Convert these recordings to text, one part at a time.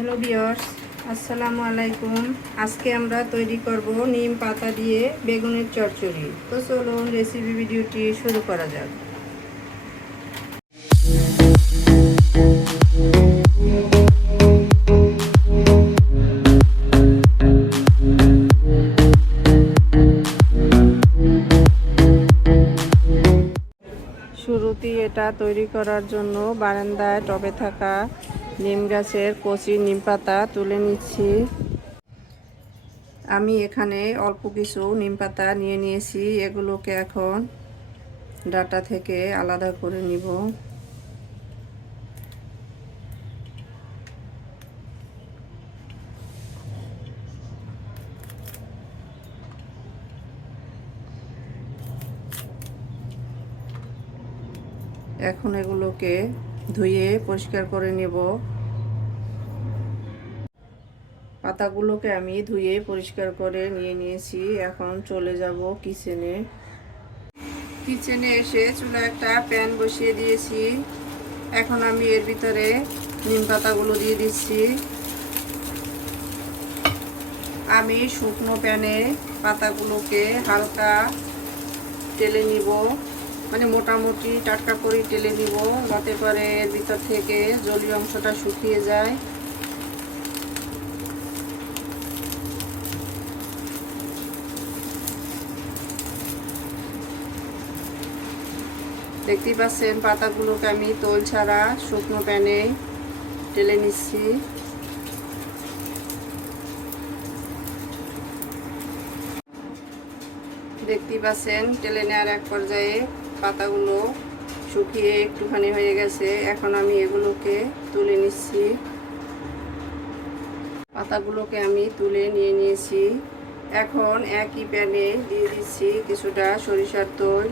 Hello viewers, আসসালামু আলাইকুম। আজকে আমরা তৈরি করব নিম পাতা দিয়ে বেগুনের চচ্চড়ি। তো চলুন রেসিপি ভিডিওটি শুরু করা যাক। শুরুতেই এটা তৈরি করার জন্য বারান্দায় টবে থাকা নিম গাছের কচি নিম পাতা তুলে নিচ্ছি। আমি এখানে অল্প কিছু নিম পাতা নিয়ে নিয়েছি। এগুলোকে এখন ডাটা থেকে আলাদা করে নিব। এখন এগুলোকে ধুয়ে পরিষ্কার করে নেব। পাতাগুলোকে আমি ধুয়ে পরিষ্কার করে নিয়ে নিয়েছি। এখন চলে যাব কিচেনে এসে চুলায় একটা প্যান বসিয়ে দিয়েছি। এখন আমি এর ভিতরে নিম পাতাগুলো দিয়ে দিচ্ছি। আমি শুকনো প্যানে পাতাগুলোকে হালকা টেলে নিব, মানে মোটামুটি টাটকা করে টেলে নিব, যাতে করে এর ভিতর থেকে জলীয় অংশটা শুকিয়ে যায়। দেখতেই পাচ্ছেন পাতাগুলোকে আমি তোল ছাড়া শুকনো প্যানে টেলে নিচ্ছি। দেখতেই পাচ্ছেন টেলে নেওয়ার এক পর্যায়ে পাতাগুলো শুকিয়ে একটুখানি হয়ে গেছে। এখন আমি এগুলোকে তুলে নিচ্ছি। পাতাগুলোকে আমি তুলে নিয়ে নিয়েছি। এখন একই প্যানে দিয়ে দিচ্ছি কিছুটা সরিষার তেল।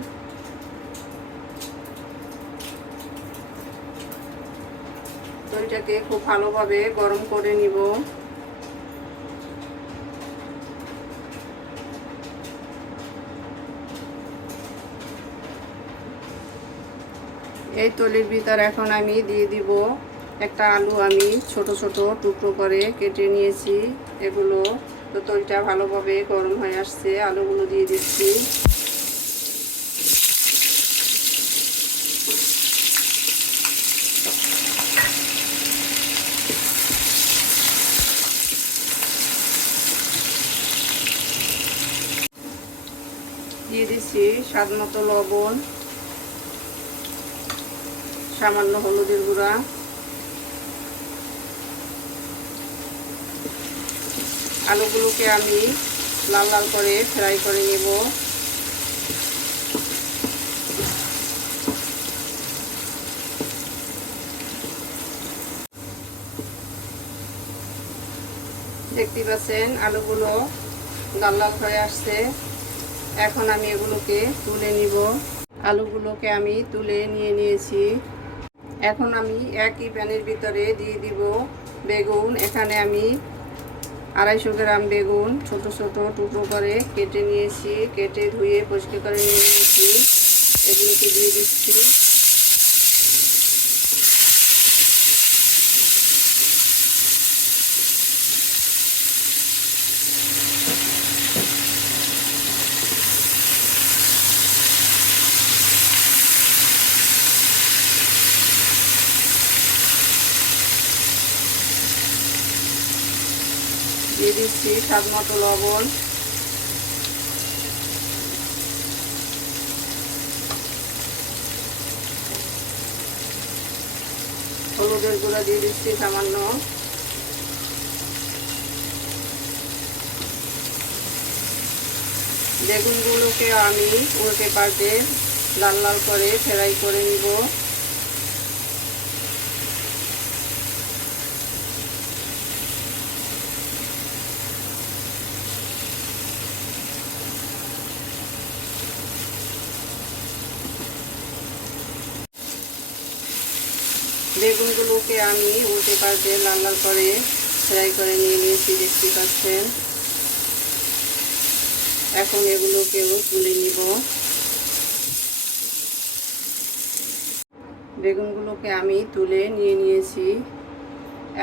তেলটাকে খুব ভালোভাবে গরম করে নিব। এই তেলের ভিতর এখন আমি দিয়ে দিব একটা আলু। আমি ছোট ছোট টুকরো করে কেটে নিয়েছি। এগুলো তো তেলটা ভালোভাবে গরম হয়ে আসছে, আলুগুলো দিয়ে দিচ্ছি। দিয়ে দিচ্ছি স্বাদ মতো লবণ, সামান্য হলুদের গুঁড়া। আলুগুলোকে আমি লাল লাল করে ফ্রাই করে নেব। দেখতে পাচ্ছেন আলুগুলো লাল লাল হয়ে আসছে। এখন আমি এগুলোকে তুলে নিব। আলুগুলোকে আমি তুলে নিয়ে নিয়েছি। এখন আমি একই প্যানের ভিতরে দিয়ে দিব বেগুন। এখানে আমি 250 গ্রাম বেগুন ছোট ছোট টুকরো করে কেটে নিয়েছি। কেটে ধুয়ে পরিষ্কার করে নিয়ে নিয়েছি। এগুলোকে দিয়ে দিচ্ছি। দিয়ে দিচ্ছি স্বাদ মতো লবণ। হলুদের গুঁড়া দিয়ে দিচ্ছি সামান্য। বেগুনগুলোকে আমি উল্টে পাল্টে লাল লাল করে ফ্রাই করে নিব। বেগুনগুলোকে আমি উল্টে পাল্টে লাল লাল করে ফ্রাই করে নিয়ে নিয়েছি, দেখতে পাচ্ছেন। এখন এগুলোকেও তুলে নিব। বেগুনগুলোকে আমি তুলে নিয়ে নিয়েছি।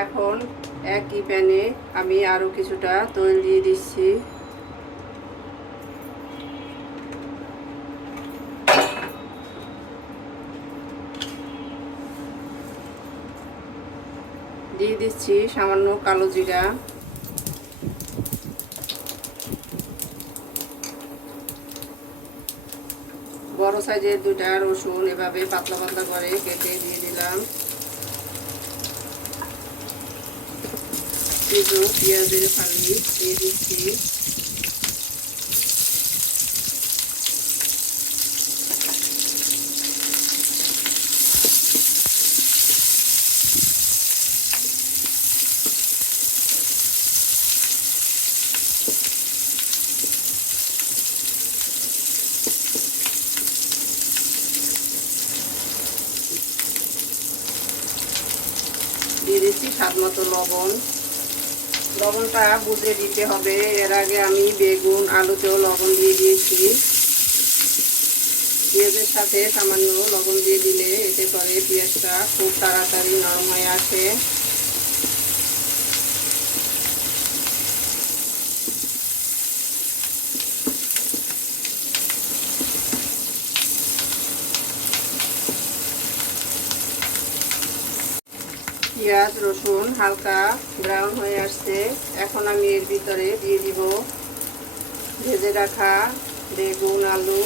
এখন একই প্যানে আমি আরও কিছুটা তৈল দিয়ে দিচ্ছি। দিয়ে দিচ্ছি সামান্য কালো জিরা, বড় সাইজের 2টা রসুন এভাবে পাতলা পাতলা করে কেটে দিয়ে দিলাম। কিছু পেঁয়াজের ফালি দিয়ে দিচ্ছি। দিয়ে দিচ্ছি স্বাদ মতো লবণ। লবণটা বুঝে দিতে হবে। এর আগে আমি বেগুন আলুতেও লবণ দিয়ে দিয়েছি। পেঁয়াজের সাথে সামান্য লবণ দিয়ে দিলে এতে করে পেঁয়াজটা খুব তাড়াতাড়ি নরম হয়ে আসে। পেঁয়াজ রসুন হালকা ব্রাউন হয়ে আসছে। এখন আমি এর ভিতরে দিয়ে দিব ভেজে রাখা বেগুন আলু।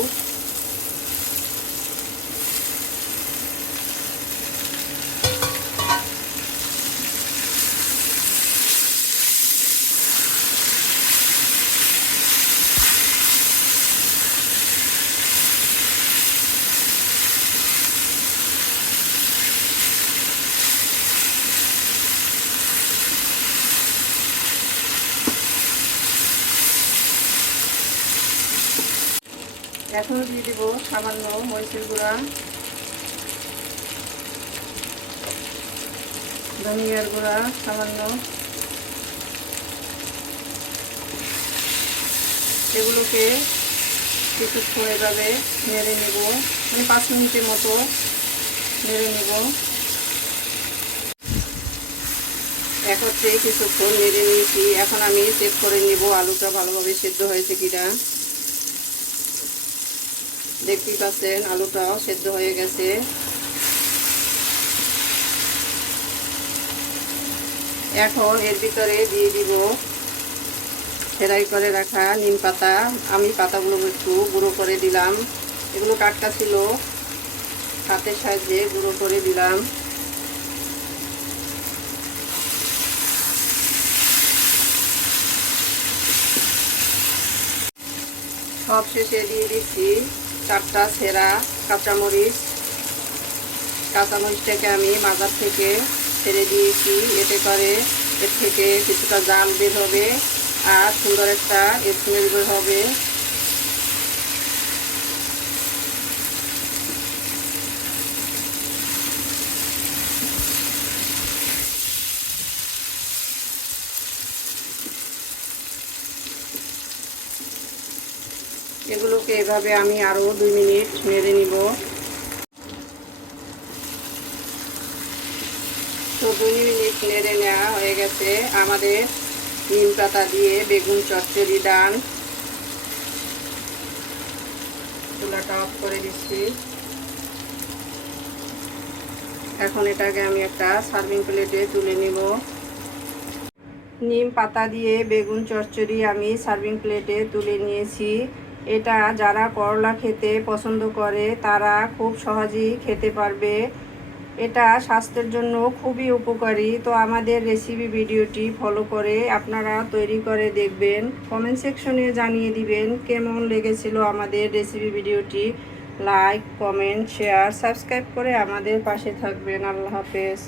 এখন দিয়ে দিব সামান্য মরিচের গুঁড়া, ধনিয়ার গুঁড়া সামান্য। এগুলোকে কিছুক্ষণ এভাবে নেড়ে নেব, মানে 5 মিনিটের মতো নেড়ে নেব। একত্রে কিছুক্ষণ নেড়ে নিয়েছি। এখন আমি চেক করে নেব আলুটা ভালোভাবে সেদ্ধ হয়েছে কিনা। দেখতেই পাচ্ছেন আলুটাও সেদ্ধ হয়ে গেছে। এখন এর ভিতরে দিয়ে দিব সেলাই করে রাখা নিম পাতা। আমি পাতাগুলো একটু গুঁড়ো করে দিলাম। এগুলো টাটকা ছিল, হাতের সাহায্যে গুঁড়ো করে দিলাম। সব শেষে দিয়ে দিচ্ছি 4টা ছেঁড়া কাঁচামরিচ। কাঁচামরিচটাকে আমি মাজার থেকে ছেড়ে দিয়েছি। এতে করে এর থেকে কিছুটা জাল বের হবে আর সুন্দর একটা স্মেল বের হবে। এগুলোকে এভাবে আমি আরও 2 মিনিট নেড়ে নিব। তো 2 মিনিট নেড়ে নেওয়া হয়ে গেছে আমাদের নিম পাতা দিয়ে বেগুন চচ্চড়ি ডান। চুলাটা অফ করে দিচ্ছি। এখন এটাকে আমি একটা সার্ভিং প্লেটে তুলে নিব। নিম পাতা দিয়ে বেগুন চচ্চড়ি আমি সার্ভিং প্লেটে তুলে নিয়েছি। এটা যারা করলা খেতে পছন্দ করে তারা খুব সহজেই খেতে পারবে। এটা স্বাস্থ্যের জন্য খুবই উপকারী। তো আমাদের রেসিপি ভিডিওটি ফলো করে আপনারা তৈরি করে দেখবেন। কমেন্ট সেকশনে জানিয়ে দিবেন কেমন লেগেছিল আমাদের রেসিপি ভিডিওটি। লাইক কমেন্ট শেয়ার সাবস্ক্রাইব করে আমাদের পাশে থাকবেন। আল্লাহ হাফেজ।